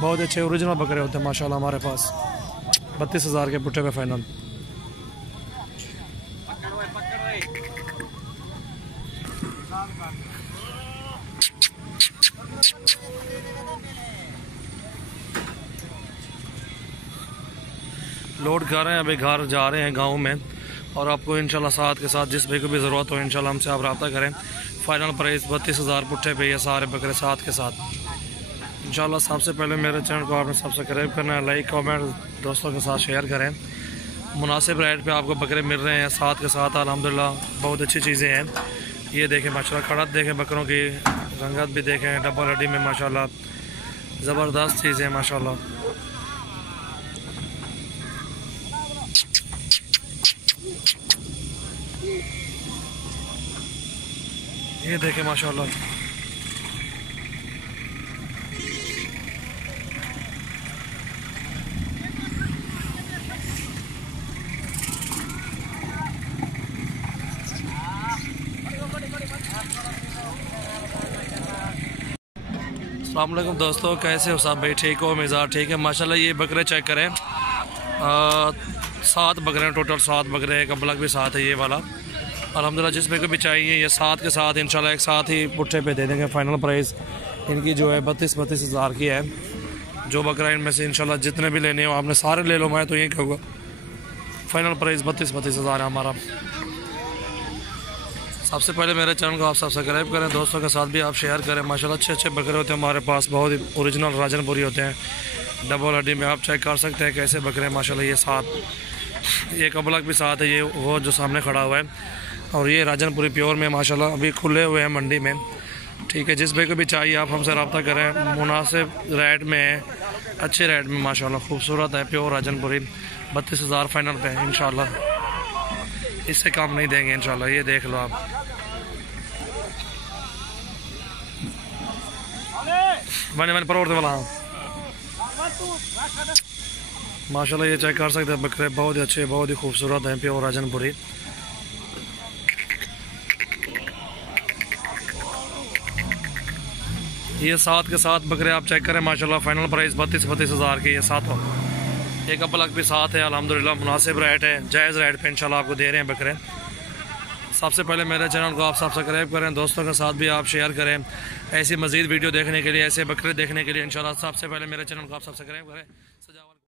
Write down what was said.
बहुत अच्छे ओरिजिनल बकरे होते हैं माशाल्लाह हमारे पास। 32,000 के पुट्ठे पे फाइनल। लोड कर रहे हैं, अभी घर जा रहे हैं गाँव में। और आपको इंशाल्लाह साथ के साथ जिस भाई को भी ज़रूरत हो इंशाल्लाह हमसे आप रब्ता करें। फाइनल प्राइस 32,000 पुट्ठे पे ये सारे बकरे साथ के साथ इंशाल्लाह। सबसे पहले मेरे चैनल को आपने सब्सक्राइब करना है, लाइक कमेंट दोस्तों के साथ शेयर करें। मुनासिब रेट पे आपको बकरे मिल रहे हैं साथ के साथ अल्हम्दुलिल्लाह। बहुत अच्छी चीज़ें हैं। ये देखें माशाल्लाह, खड़त देखें बकरों की, रंगत भी देखें, डबल हड्डी में माशाल्लाह ज़बरदस्त चीज़ें हैं माशाल्लाह। ये देखें माशाल्लाह। अस्सलाम वालेकुम दोस्तों, कैसे हो साहब भाई? ठीक हो? मिजाज ठीक है माशाल्लाह। ये बकरे चेक करें, 7 बकरे हैं टोटल, 7 बकरे, एक अबलग भी साथ है ये वाला। अल्हम्दुलिल्लाह जिसमें को भी चाहिए ये साथ के साथ इंशाल्लाह एक साथ ही पुट्ठे पे दे देंगे। फाइनल प्राइस इनकी जो है 32,000 की है। जो बकरा इनमें से इंशाल्लाह जितने भी लेने हो आपने सारे ले लो, मैं तो यही कहूँगा फाइनल प्राइस 32,000 है हमारा। सबसे पहले मेरे चैनल को आप सब्सक्राइब करें, दोस्तों के साथ भी आप शेयर करें। माशाल्लाह अच्छे अच्छे बकरे होते हैं हमारे पास, बहुत ही ओरिजिनल राजनपुरी होते हैं। डबल हड्डी में आप चेक कर सकते हैं कैसे बकरे माशाल्लाह। ये साथ, एक अबलग भी साथ है, ये वो जो सामने खड़ा हुआ है। और ये राजनपुरी प्योर में माशाल्लाह अभी खुले हुए हैं मंडी में। ठीक है, जिस भाई को भी चाहिए आप हमसे रब्ता करें। मुनासिब रेट में, अच्छे रेट में माशाल्लाह, खूबसूरत है, प्योर राजनपुरी। 32,000 फाइनल पे इंशाल्लाह, इससे कम नहीं देंगे इंशाल्लाह। ये देख लो आप, मैंने परवरते वाला माशाल्लाह। ये चेक कर सकते हैं बकरे, बहुत ही अच्छे, बहुत ही खूबसूरत हैं, प्योर राजनपुरी। ये साथ के साथ बकरे आप चेक करें माशाल्लाह। फाइनल प्राइस 32,000 के ये सातों, एक अबलग भी साथ है अल्हम्दुलिल्लाह। मुनासिब रेट है, जायज़ रेट पे इंशाल्लाह आपको दे रहे हैं बकरे। सबसे पहले मेरे चैनल को आप सब्सक्राइब करें, दोस्तों के साथ भी आप शेयर करें। ऐसी मज़ीद वीडियो देखने के लिए, ऐसे बकरे देखने के लिए इंशाल्लाह सबसे पहले मेरे चैनल को आप सब्सक्राइब करें।